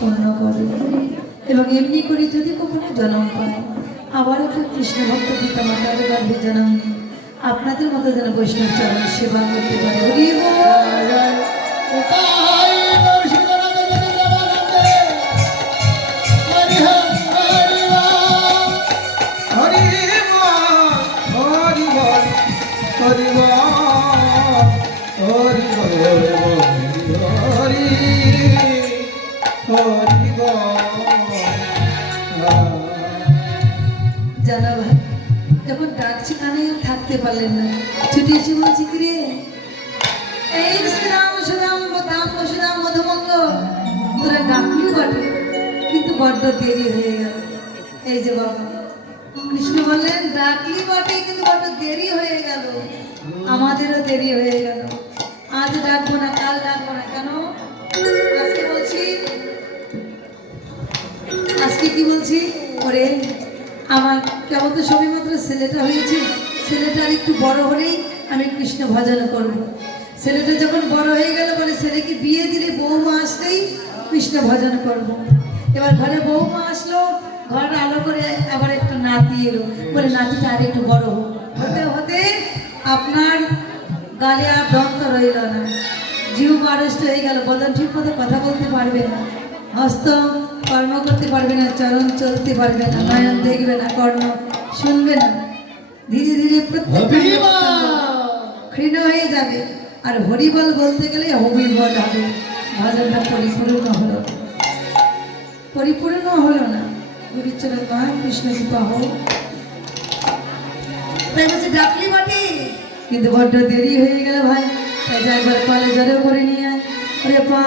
পূর্ণ করে এবং এমনি করে যদি কখনো জন্ম পায় আবারও কেউ কৃষ্ণ ভক্ত পিতা মাতার গর্ভে জন্ম নিয়ে আপনাদের মতো যেন বৈষ্ণব চরণ সেবা করতে পারে। হরি জানা ভাই যখন ডাকছি কানে থাকতে পারলেন না, ছুটে এসে বলছি কি রে এই শ্রীরাম সুরাম দাম সুরাম মধুমঙ্গ তোরা ডাকলি বটে কিন্তু বড্ড দেরি হয়ে গেল। এই যে বাবা কৃষ্ণ বললেন ডাকলি বটে কিন্তু বড্ড দেরি হয়ে গেল, আমাদেরও দেরি হয়ে গেল। আজ ডাকবো না, কাল ডাকবো না, কেন আজকে বলছি, আজকে কি বলছি ওরে আমার কেমন তো সবই মাত্র ছেলেটা হয়েছে, ছেলেটা আর একটু বড় হলেই আমি কৃষ্ণ ভজন করব। ছেলেটা যখন বড় হয়ে গেল বলে ছেলেকে বিয়ে দিলে বৌমা আসলেই কৃষ্ণ ভজন করব। এবার ঘরে বৌমা আসলো, ঘর আলো করে আবার একটু নাতি এলো, বলে নাতিটা আর একটু বড় হোক। হতে হতে আপনার গালে আর দন্ত রইল না, জিউ আড়ষ্ট হয়ে গেল, বদন ঠিক মতো কথা বলতে পারবে না, হস্ত কর্ম করতে পারবে না, চরণ চলতে পারবে না, নয়ন দেখবে না, কর্ণ শুনবে না, ধীরে ধীরে প্রত্যেক ক্ষীণ হয়ে যাবে। আর হরিবল বলতে গেলে হবিবল হবে, ভজনটা পরিপূর্ণ হলো, পরিপূর্ণ হলো না। গুরুচরণ নয় কৃষ্ণ কৃপা হোক, তাই বলছে ডাকলি বটে কিন্তু বড্ড দেরি হয়ে গেল ভাই। তাই একবার কলে জলেও করে নিয়ে আয়, ওরে পা